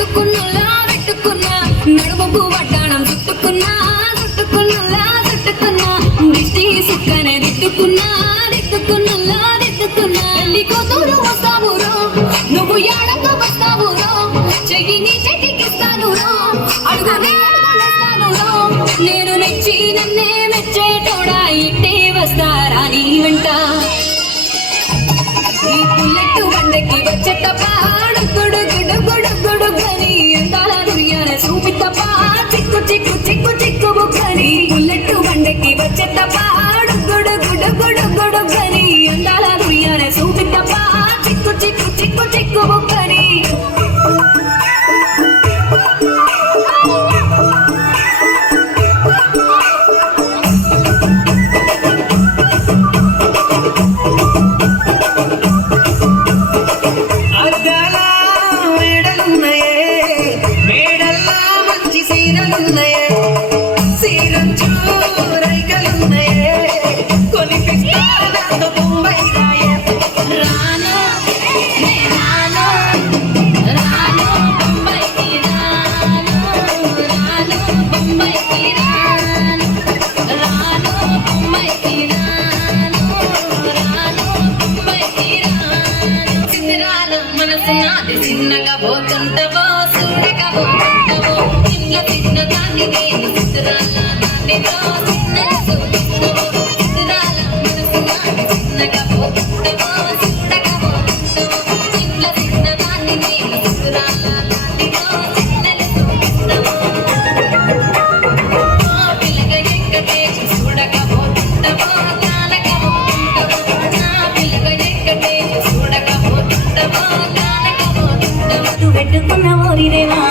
పెట్టుకున్నలా పెట్టుకున్నా నడుముకు వడ్డాణం చుట్టుకున్నా చుట్టుకున్నలా చుట్టుకున్నా దిష్టి సుక్కనే దిక్కుకున్నలా దిక్కుకున్నా అల్లి కూతురు వస్తావురో నువ్వు ఏడకు వస్తావురో చెయ్యి నీ చేతికిస్తానురో అడుగునే అడుగులేస్తానురో నేను మెచ్చి నన్నే మెచ్చేటోడా ఇట్టే వస్తారా నీ వెంట ఈ బుల్లెట్ బండకి వచ్చేటప్ప గుడు గుడు గుడు గుడు గని అందాల దుర్యాన చూపితప్ప చిక్కు చిక్కు చిక్కు చిక్కు బుగ్గని బుల్లెట్ బండకి వచ్చేటప్ప గుడు గుడు గుడు గుడు గని అందాల దుర్యాన చూపితప్ప చిక్కు చిక్కు చిక్కు చిక్కు బుగ్గని చిన్నగా పోతుంటవో చూడగా పోతుంటవో చిన్న చిన్న దాన్ని నేను చిత్రాల దానిలో చిన్నగా చూపిస్తావో చిత్రాల మనసు నాటి చిన్నగా పోతుంటవో చూడగా పోతుంటవో చిన్న చిన్న దాన్ని నేను చిత్రాల దానిలో చిన్నలు చూపిస్తావో ఆ పిల్లగా ఎక్కటేసి చూడగా పోతుంటవో కానగా పోతుంటవో నా పిల్లగా ఎక్కటేసి చూడగా పోతుంటవో పెట్టుకున్న ఓరిదేవా